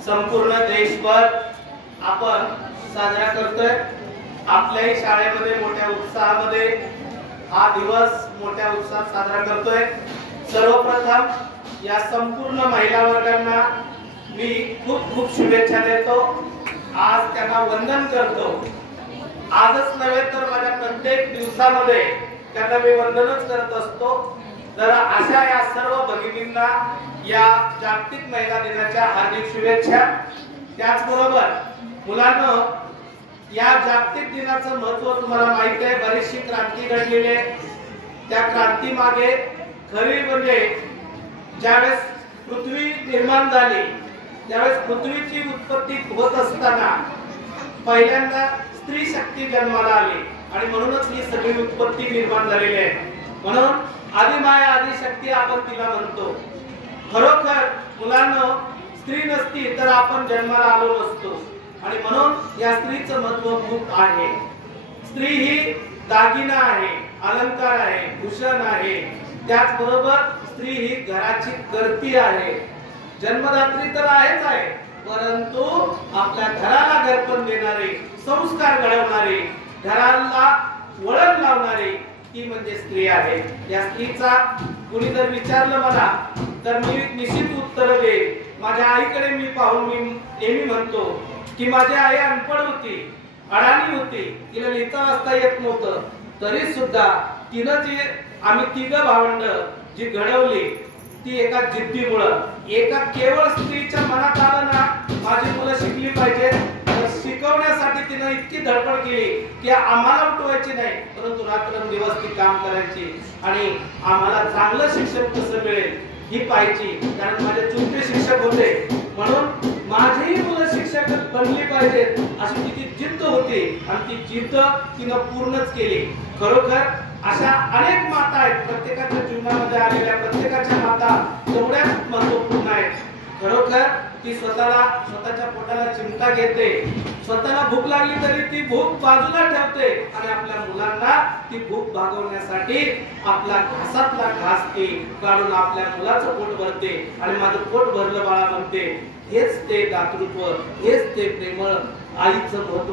संपूर्ण देशभर आपण साजरा करतोय। आपल्याही शाळेमध्ये मोठ्या उत्साहामध्ये हा दिवस मोठ्या उत्साहात साजरा करतोय। सर्वप्रथम या संपूर्ण महिला वर्गांना मी खूप खूप शुभेच्छा देतो। आज त्यांना वंदन करतो। आजच नव्हे तर माझ्या प्रत्येक दिवसामध्ये त्यांना मी वंदनच करत असतो। तर अशा या सर्व भगिनींना या जागतिक महिला दिनाच्या हार्दिक शुभेच्छा। त्याचबरोबर मुलांनो, या जागतिक दिनाचं महत्त्व तुम्हाला माहिती आहे। बरीचशी क्रांती घडलेली आहे। त्या क्रांती मागे खरी म्हणजे ज्यावेळेस पृथ्वी निर्माण झाली त्यावेळेस पृथ्वीची उत्पत्ती होत असताना पहिल्यांदा स्त्री शक्ती जन्माला आली आणि म्हणूनच ही सगळी उत्पत्ती निर्माण झालेली आहे। म्हणून आदिमाया आदिशक्ती आपण तिला म्हणतो। खरोखर मुलांनो, स्त्री नसती तर आपण जन्माला आलो नसतो आणि म्हणून या स्त्रीचं महत्त्व खूप आहे। स्त्री ही दागिना आहे, अलंकार आहे, भूषण आहे। त्याचबरोबर स्त्री ही घराची करती आहे। जन्मदात्री तर आहेच आहे, परंतु आपल्या घराला घरपण देणारी, संस्कार घडवणारी, घराला वळण लावणारी ती म्हणजे स्त्री आहे। या स्त्रीचा कुणी जर विचारलं मला तर मी निश्चित उत्तर देईन। माझ्या आईकडे मी पाहून मी नेहमी म्हणतो की माझी आई अनपढ होती, अडाणी होती, तिला लिहिता वाचता येत नव्हतं, तरी सुद्धा तिनं जी आम्ही तिघं भावंड जी घडवली ती एका जिद्दीमुळे, एका केवळ स्त्रीच्या मनात आलं ना माझी मुलं शिकली पाहिजे, शिकवण्यासाठी तिने इतकी धडपड केली की आम्हाला उठवायची नाही, परंतु रात्रंदिवस ती काम करायची आणि आम्हाला चांगलं शिक्षण कसं मिळेल ही पाहिजे। कारण माझे चुलते शिक्षक होते, म्हणून माझीही मुलं शिक्षक बनली पाहिजेत अशी तिची जिद्द होती आणि ती जिद्द तिने पूर्णच केली। खरोखर अशा अनेक माता आहेत, प्रत्येकाच्या जीवनामध्ये आलेल्या प्रत्येकाच्या माता तेवढ्याच महत्त्वपूर्ण आहेत। खरोखर ती स्वतःच्या पोटाला चिमटा घेते, स्वतःला भूक लागली तरी ती भूक बाजूला ठेवते आणि आपल्या मुलांना ती भूक भागवण्यासाठी आपला घासातला घास ती काढून आपल्या मुलाचं पोट भरते आणि माझं पोट भरलं बाळा म्हणते। हेच ते दातृत्व, हेच ते प्रेमळ आईचं महत्त्व।